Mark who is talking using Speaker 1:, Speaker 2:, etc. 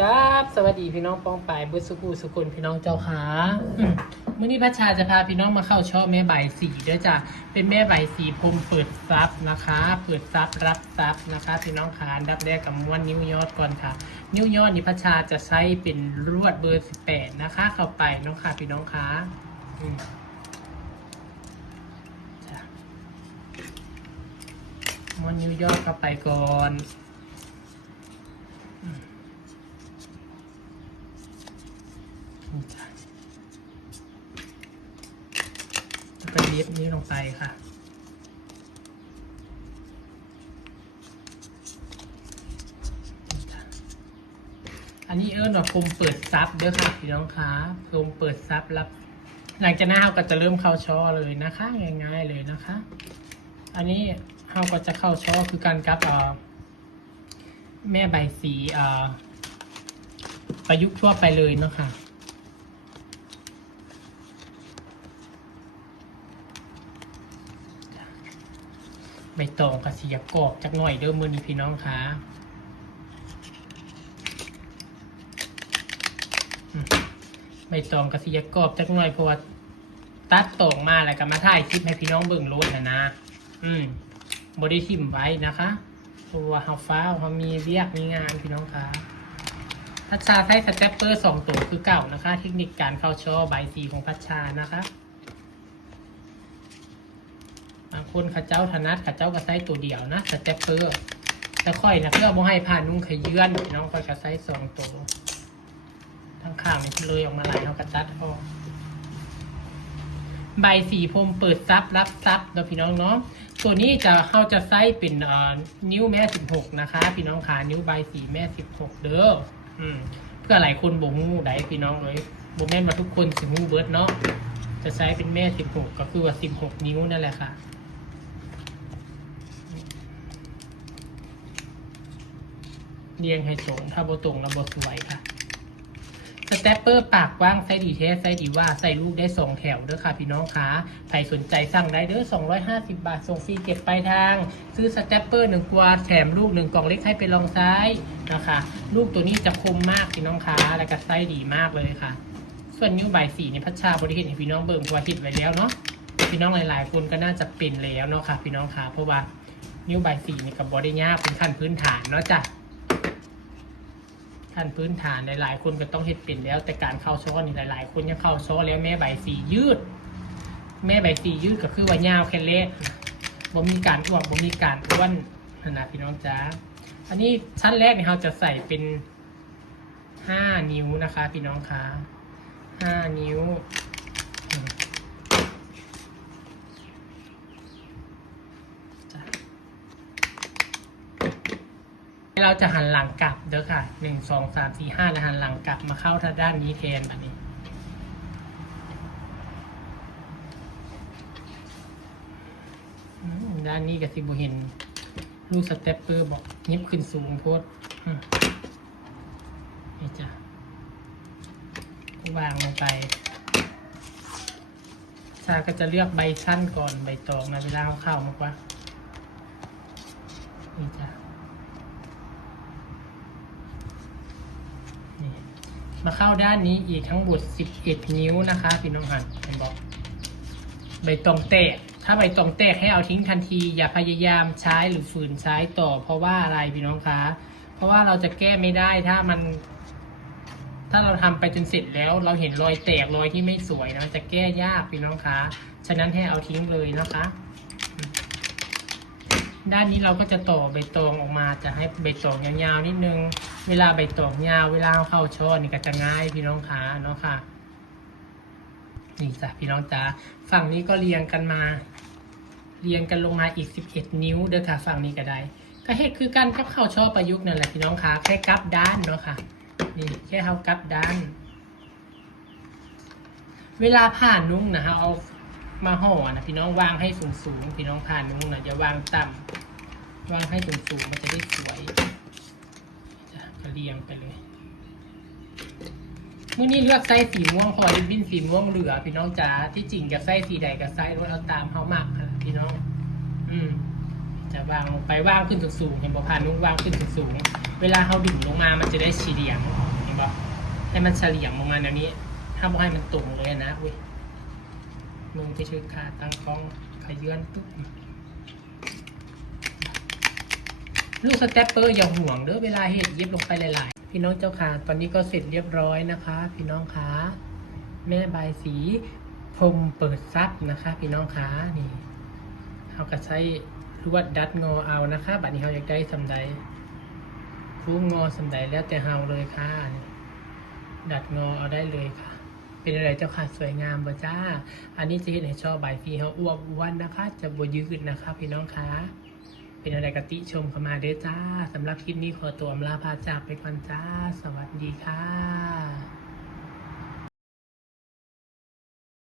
Speaker 1: ครับสวัสดีพี่น้องป้องปายบุษกูสุกุลพี่น้องเจ้าขาอืมมื่อนี้พระชาจะพาพี่น้องมาเข้าช่อแม่ใบสีด้วยจ้ะเป็นแม่ใบสีพรมเปิดซับนะคะ เปิดซับรับซับนะคะ พี่น้องขาอันดับแรกกับม้วนนิ้วยอดก่อนค่ะ นิ้วยอดนี่พระชาจะใช้เป็นลวดเบอร์สิบแปดนะคะ เข้าไปเน้องค่ะ พี่น้องขาอืมจ้ะม้วนนิ้วยอดเข้าไปก่อน นี่จ้ะ แล้วก็เย็บนี้ลงไปค่ะอันนี้เอิญว่าพรมเปิดซับเด้อค่ะพี่น้องคะพรมเปิดซับรับ หลังจากนั้นเราก็จะเริ่มเข้าช่อเลยนะคะ ง่ายๆเลยนะคะ อันนี้เราก็จะเข้าช่อคือการกับแม่ใบสีประยุกต์ทั่วไปเลยเนาะค่ะ ใบตองกับเสียกรอบจักหน่อยเด้อมือนี้พี่น้องคะอืมใบตองกับเสียกรอบจักหน่อยเพราะว่าตัดตองมาแล้วก็มาถ่ายคลิปให้พี่น้องเบิ่งรถนะนะ อืมบริทิมไว้นะคะเพราะว่าเฮาฟ้าเฮามีเรียกมีงานพี่น้องคะพัชชาใช้สเตปเปอร์สองตัวคือเก่านะคะ เทคนิคการเข้าช่อใบสีของพัชชานะคะ บางคนข้าเจ้าถนัดข้าเจ้าก็ใช้ตัวเดียวนะสเตปเปอร์แต่ค่อยนะเพื่อบ่ให้ผ่านนุ่งขยื่นน้องค่อยก็ใช้สองตัวทั้งข้างนี่เลยออกมาหลายเขาก็ตัดออกใบสีพรมเปิดซับรับซับนะพี่น้องเนาะตัวนี้จะเขาจะใช้เป็นเอ่อนิ้วแม่สิบหกนะคะ พี่น้องขานิ้วใบสีแม่สิบหกเด้ออืมเพื่อหลายคนบ่งูได้พี่น้องเลยบ่แม่นว่าทุกคนสิงูเบิร์ดเนาะจะใช้เป็นแม่สิบหกก็คือว่าสิบหกนิ้วนั่นแหละค่ะ เรียงให้ตรง ถ้าบ่ตรงแล้วบ่สวยค่ะ สเตปเปอร์ปากกว้างไส์ดีเทสไส์ดีว่าใส่ลูกได้สองแถวเด้อค่ะ พี่น้องคะใครสนใจสั่งได้เด้อ250 บาทส่งฟรีเก็บปลายทาง ซื้อสเตปเปอร์หนึ่งกวาแถมลูกหนึ่งกล่องเล็กให้ไปลองไซส์นะคะ ลูกตัวนี้จะคมมากพี่น้องคะและก็ไส์ดีมากเลยค่ะ ส่วนนิ้วใบสีนี่พัชชาบริเห็นพี่น้องเบิ่งเพราะว่าคิดไว้แล้วเนาะพี่น้องหลาย ๆ คนก็น่าจะเป็นแล้วเนาะค่ะ พี่น้องคะเพราะว่านิ้วใบสีนี่กับบอดี้ยากเป็นขั้นพื้นฐานเนาะจ้ะ ขั้นพื้นฐานหลายๆ คนก็ต้องเฮ็ดเป็นแล้ว แต่การเข้าซ้อนี่หลาย ๆ คนยังเข้าซ้อแล้วแม่ใบสียืด แม่ใบสียืดก็คือว่ายาวแค่เล็กบ่มีการอ้วกบ่มีการอ้วนนั่นนะพี่น้องจ้าอันนี้ชั้นแรกเนี่ยเราจะใส่เป็นห้านิ้วนะคะ พี่น้องคะห้านิ้วอืมจ้ะ เราจะหันหลังกลับเด้อค่ะหนึ่งสองสามสี่ห้าแล้วหันหลังกลับมาเข้าทางด้านนี้แทนแบบนี้ ด้านนี้กับสิบุเห็นลูกสเต็ปเปอร์บอกเงียบขึ้นสูงโพดนี่จ้ะวางลงไปชาก็จะเลือกใบชั้นก่อนใบตองนะเวลาเอาเข้ามากว่านี่จ้ะ มาเข้าด้านนี้อีกทั้งหมด11 นิ้วนะคะพี่น้องหันเห็นบอกใบตองแตก ถ้าใบตองแตกให้เอาทิ้งทันที อย่าพยายามใช้หรือฝืนใช้ต่อ เพราะว่าอะไรพี่น้องคะ เพราะว่าเราจะแก้ไม่ได้ถ้ามัน ถ้าเราทำไปจนเสร็จแล้ว เราเห็นรอยแตกรอยที่ไม่สวยนะจะแก้ยากพี่น้องคะ ฉะนั้นให้เอาทิ้งเลยนะคะ ด้านนี้เราก็จะต่อใบตองออกมาจะให้ใบตองยาวๆนิดนึง เวลาใบตองยาวเวลาเข้าช่อนี่ก็จะง่ายพี่น้องขาเนาะค่ะนี่จ้ะพี่น้องจ้าฝั่งนี้ก็เรียงกันมา เรียงกันลงมาอีก 11 นิ้วเด้อค่ะฝั่งนี้ก็ได้ก็เฮ็ดคือการกับเข้าช่อประยุกต์นั่นแหละพี่น้องขาแค่กลับด้านเนาะค่ะนี่แค่เฮากลับด้าน เวลาผ่านนุ้งนะฮะเอามาห่อนะพี่น้องวางให้สูงๆพี่น้องผ่านนุ้งนะอย่าวางต่ำ วางให้สูงๆมันจะได้สวยจะก็เรียงไปเลยมื่อนี้เลือกไส้สีม่วงพอริบบิ้นสีม่วงเหลือ พี่น้องจ๋าที่จริงกับไส้สีใดกับไส้รถเอาตามเขาหมักค่ะพี่น้อง อืม จะวางลงไปว่างขึ้นสูงๆเห็นบอกผ่านนุ้งวางขึ้นสูงๆเวลาเขาดึงลงมามันจะได้เฉียงเห็นปะให้มันเฉลี่ยงลงมาแนวนี้ถ้าบ่ให้มันตรงเลยนะเว้ยมึงไปชื่อขาตั้งกล้องขยื่นตุ๊บ ลูกสเตปเปอร์อย่าห่วงเด้อเวลาเห็ดเย็บลงไปหลายๆ พี่น้องเจ้าค่ะตอนนี้ก็เสร็จเรียบร้อยนะคะ พี่น้องคะแม่บายสีพรมเปิดซับนะคะ พี่น้องคะนี่เขาก็ใช้ลวดดัดงอเอานะคะบัดนี้เขาอยากได้สำใดคู่งอสำใดแล้วแต่เฮาเลยค่ะ ดัดงอเอาได้เลยค่ะเป็นอะไรเจ้าค่ะสวยงามบ่จ้า อันนี้จะเห็นให้ชอบใบฟีเขาอ้วกอ้วนนะคะ จะบวยืดนะคะ พี่น้องคะ เป็นอะไรกติชมเข้ามาเด้อจ้าสำหรับคลิปนี้ขอตัวอำลาพาจากไปก่อนจ้า สวัสดีค่ะ